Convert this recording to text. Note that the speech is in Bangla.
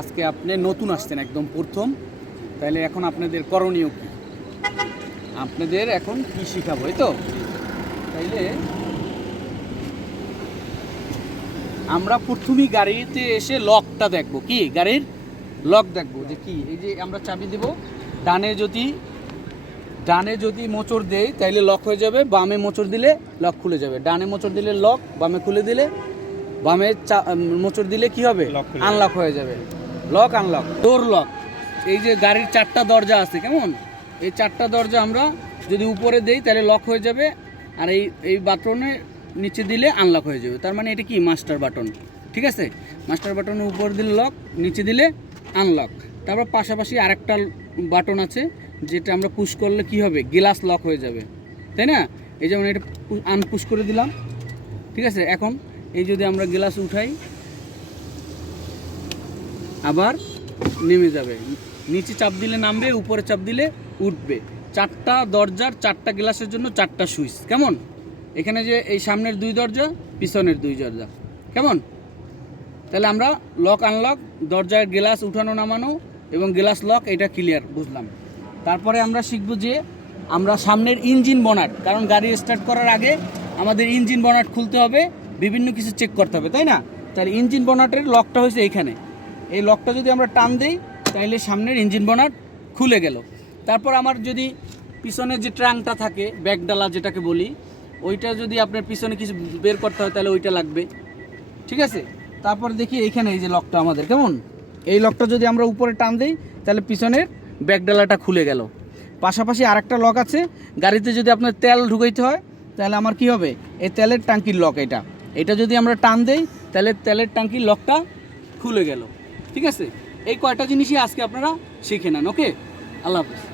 আজকে আপনি নতুন আসছেন একদম প্রথম। তাহলে এখন আপনাদের করণীয় কি? আপনাদের এখন কি শিখাবো এই তো? তাইলে আমরা প্রথমেই গাড়িতে এসে লকটা দেখব। কি? গাড়ির লক দেখব যে কি? এই যে আমরা চাবি দিব ডানে যদি ডানে যদি মোচড় দেই তাইলে লক হয়ে যাবে বামে মোচড় দিলে লক খুলে যাবে। ডানে মোচড় দিলে লক বামে খুলে দিলে বামে মোচড় দিলে কি হবে? আনলক হয়ে যাবে। লক আনলক ডোর লক এই যে গাড়ির চারটা দরজা আছে, কেমন? এই চারটা দরজা আমরা যদি উপরে দেই, তাহলে লক হয়ে যাবে, আর এই এই বাটনে নিচে দিলে আনলক হয়ে যাবে। তার মানে এটা কি? মাস্টার বাটন ঠিক আছে? মাস্টার বাটনের উপর দিলে লক নিচে দিলে আনলক তারপর পাশাপাশি আরেকটা বাটন আছে, যেটা আমরা পুশ করলে কি হবে? গ্লাস লক হয়ে যাবে। তাই না? এই যেমন এটা আনপুশ করে দিলাম। ঠিক আছে? এখন এই যদি আমরা গ্লাস উঠাই আবার নেমে যাবে। নিচে চাপ দিলে নামবে, উপরে চাপ দিলে উঠবে। চারটা দরজার চারটা গ্লাসের জন্য চারটা সুইচ। কেমন? এখানে যে এই সামনের দুই দরজা, পিছনের দুই দরজা। কেমন? তাহলে আমরা লক আনলক দরজার গ্লাস উঠানো, নামানো এবং গ্লাস লক এটা ক্লিয়ার বুঝলাম। তারপরে আমরা শিখব যে আমরা সামনের ইঞ্জিন বনাট, কারণ গাড়ি স্টার্ট করার আগে আমাদের ইঞ্জিন বনাট খুলতে হবে, বিভিন্ন কিছু চেক করতে হবে, তাই না? তাহলে ইঞ্জিন বনাটের লকটা হয়েছে এখানে। এই লকটা যদি আমরা টান দেই তাহলে সামনের ইঞ্জিন বনাট খুলে গেল। তারপর আমার যদি পিছনে যে ট্রাঙ্কটা থাকে, ব্যাগডালা যেটাকে বলি, ওইটা যদি আপনার পিছনে কিছু বের করতে হয়, তাহলে ওইটা লাগবে। ঠিক আছে? তারপর দেখি এইখানে এই যে লকটা আমাদের, কেমন? এই লকটা যদি আমরা উপরে টান দিই, তাহলে পিছনের ব্যাগডালাটা খুলে গেল। পাশাপাশি আরেকটা লক আছে, গাড়িতে যদি আপনার তেল ঢুকাইতে হয়, তাহলে আমার কি হবে? এই তেলের ট্যাঙ্কির লক এটা। এটা যদি আমরা টান দেই, তাহলে তেলের ট্যাঙ্কির লকটা খুলে গেল। ঠিক আছে? এই কয়টা জিনিসই আজকে আপনারা শিখে নেন ওকে? আল্লাহ হাফিজ।